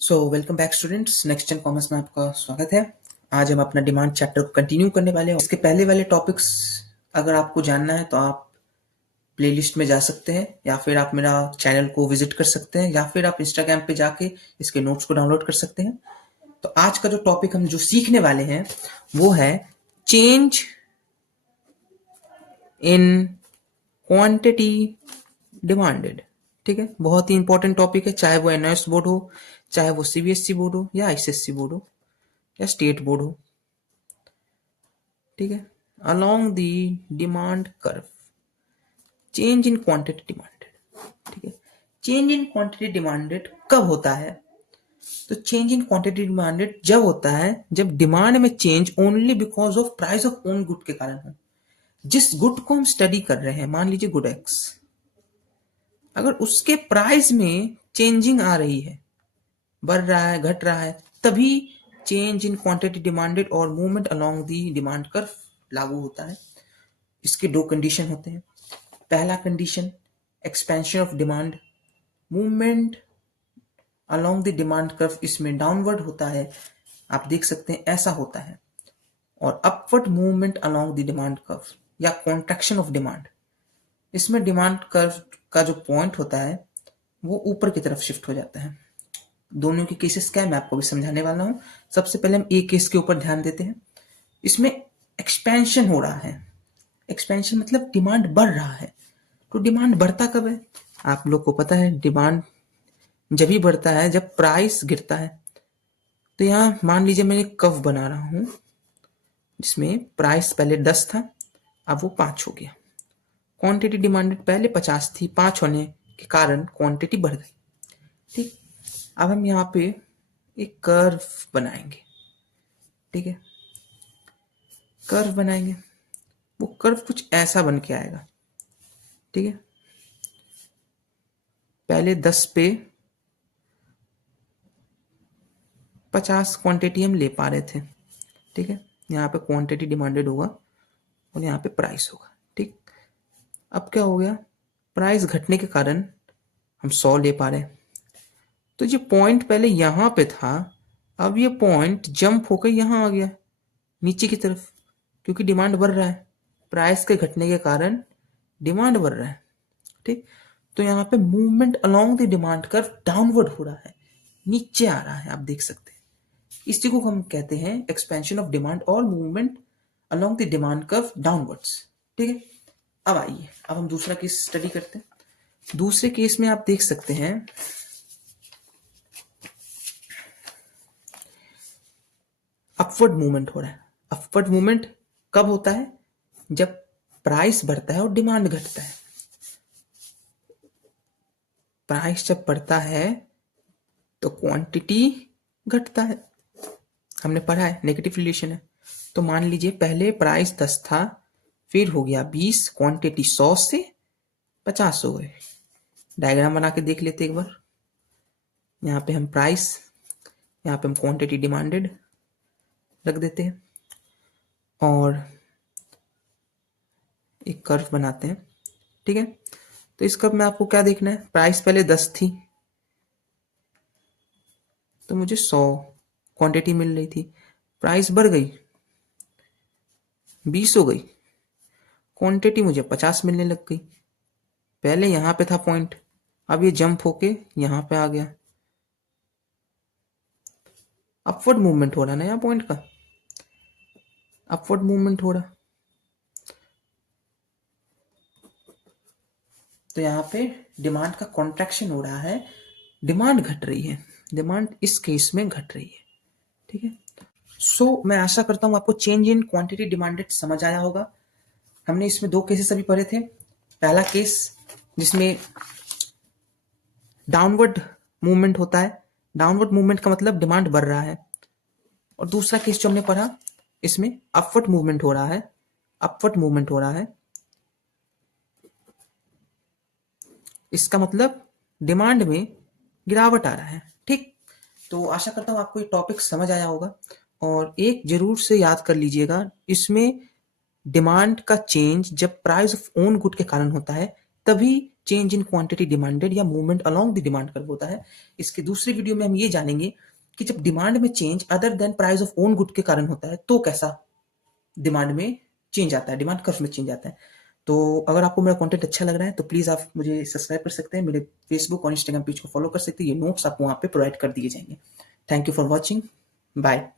Welcome back students, next gen commerce में आपका स्वागत है। आज हम अपना डिमांड चैप्टर को कंटिन्यू करने वाले हैं। इसके पहले वाले टॉपिक्स अगर आपको जानना है तो आप प्लेलिस्ट में जा सकते हैं, या फिर आप मेरा चैनल को विजिट कर सकते हैं, या फिर आप इंस्टाग्राम पे जाके इसके नोट्स को डाउनलोड कर सकते हैं। तो आज का जो टॉपिक हम जो सीखने वाले हैं वो है चेंज इन क्वांटिटी डिमांडेड। ठीक है, बहुत ही इंपॉर्टेंट टॉपिक है, चाहे वो एनआईएस बोर्ड हो, चाहे वो सीबीएसई बोर्ड हो, या आईसीएसई बोर्ड हो, या स्टेट बोर्ड हो। ठीक है, along the demand curve, change in quantity demanded. ठीक है, चेंज इन क्वांटिटी डिमांडेड कब होता है? तो चेंज इन क्वांटिटी डिमांडेड जब होता है जब डिमांड में change only because of price of own good के कारण हो। जिस गुड को हम स्टडी कर रहे हैं, मान लीजिए गुड एक्स, अगर उसके प्राइस में चेंजिंग आ रही है, बढ़ रहा है, घट रहा है, तभी चेंज इन क्वांटिटी डिमांडेड और movement along the demand curve लागू होता है। इसके दो कंडीशन होते हैं। पहला condition expansion of demand, movement along the demand curve इसमें डाउनवर्ड होता है, आप देख सकते हैं ऐसा होता है। और upward movement along the demand curve या कॉन्ट्रैक्शन ऑफ डिमांड, इसमें डिमांड कर्व का जो पॉइंट होता है वो ऊपर की तरफ शिफ्ट हो जाता है। दोनों के केसेस क्या है मैं आपको भी समझाने वाला हूं। सबसे पहले हम ए केस के ऊपर ध्यान देते हैं। इसमें एक्सपेंशन हो रहा है। एक्सपेंशन मतलब डिमांड बढ़ रहा है। तो डिमांड बढ़ता कब है? आप लोग को पता है, डिमांड जब ही बढ़ता है जब प्राइस गिरता है। तो यहां मान लीजिए मैं एक कर्व बना रहा हूं जिसमें प्राइस पहले 10 था, अब वो 5 हो गया। क्वांटिटी डिमांडेड पहले 50 थी, 5 होने के कारण क्वांटिटी बढ़ गई। ठीक, अब हम यहाँ पे एक कर्व बनाएंगे। ठीक है, कर्व बनाएंगे, वो कर्व कुछ ऐसा बन के आएगा। ठीक है, पहले 10 पे 50 क्वांटिटी हम ले पा रहे थे। ठीक है, यहाँ पे क्वांटिटी डिमांडेड होगा और यहाँ पे प्राइस होगा। ठीक, अब क्या हो गया, प्राइस घटने के कारण हम 100 ले पा रहे हैं। तो जो पॉइंट पहले यहाँ पे था, अब ये पॉइंट जंप होकर यहाँ आ गया नीचे की तरफ, क्योंकि डिमांड बढ़ रहा है। प्राइस के घटने के कारण डिमांड बढ़ रहा है। ठीक, तो यहाँ पे movement along the demand curve downward हो रहा है, नीचे आ रहा है, आप देख सकते हैं। इसी को हम कहते हैं एक्सपेंशन ऑफ डिमांड और movement along the demand curve downwards. ठीक है, अब आइए, अब हम दूसरा केस स्टडी करते हैं। दूसरे केस में आप देख सकते हैं अपवर्ड मूवमेंट हो रहा है। अपवर्ड मूवमेंट कब होता है? जब प्राइस बढ़ता है और डिमांड घटता है। प्राइस जब बढ़ता है तो क्वांटिटी घटता है, हमने पढ़ा है, नेगेटिव रिलेशन है। तो मान लीजिए पहले प्राइस 10 था, फिर हो गया 20, क्वांटिटी 100 से 50 हो गए। डायग्राम बना के देख लेते एक बार। यहाँ पे हम प्राइस, यहाँ पे हम क्वांटिटी डिमांडेड रख देते हैं और एक कर्व बनाते हैं। ठीक है, तो इस कर्व में आपको क्या देखना है, प्राइस पहले 10 थी तो मुझे 100 क्वांटिटी मिल रही थी, प्राइस बढ़ गई 20 हो गई, क्वांटिटी मुझे 50 मिलने लग गई। पहले यहाँ पे था पॉइंट, अब ये जंप होके यहाँ पे आ गया। अपवर्ड मूवमेंट हो रहा ना यहाँ पॉइंट का, अपवर्ड मूवमेंट हो रहा। तो यहाँ पे डिमांड का कॉन्ट्रैक्शन हो रहा है, डिमांड घट रही है, डिमांड इस केस में घट रही है। ठीक है, सो मैं आशा करता हूँ आपको चेंज इन क्वांटिटी डिमांडेड समझ आया होगा। हमने इसमें दो केसेस अभी पढ़े थे। पहला केस जिसमें डाउनवर्ड मूवमेंट होता है, डाउनवर्ड मूवमेंट का मतलब डिमांड बढ़ रहा है। और दूसरा केस जो हमने पढ़ा, इसमें अपवर्ड मूवमेंट हो रहा है, अपवर्ड मूवमेंट हो रहा है, इसका मतलब डिमांड में गिरावट आ रहा है। ठीक, तो आशा करता हूं आपको ये टॉपिक समझ आया होगा। और एक जरूर से याद कर लीजिएगा, इसमें डिमांड का चेंज जब प्राइस ऑफ ओन गुड के कारण होता है, तभी चेंज इन क्वांटिटी डिमांडेड या movement along the demand curve होता है। इसके दूसरे वीडियो में हम ये जानेंगे कि जब डिमांड में change other than price of own good के कारण होता है तो कैसा डिमांड में चेंज आता है, डिमांड कर्व में चेंज आता है। तो अगर आपको मेरा कंटेंट अच्छा लग रहा है तो प्लीज़ आप मुझे सब्सक्राइब कर सकते हैं, मेरे फेसबुक और इंस्टाग्राम पेज को फॉलो कर सकते हैं। ये नोट्स आपको वहाँ पे प्रोवाइड कर दिए जाएंगे। Thank you for watching, bye.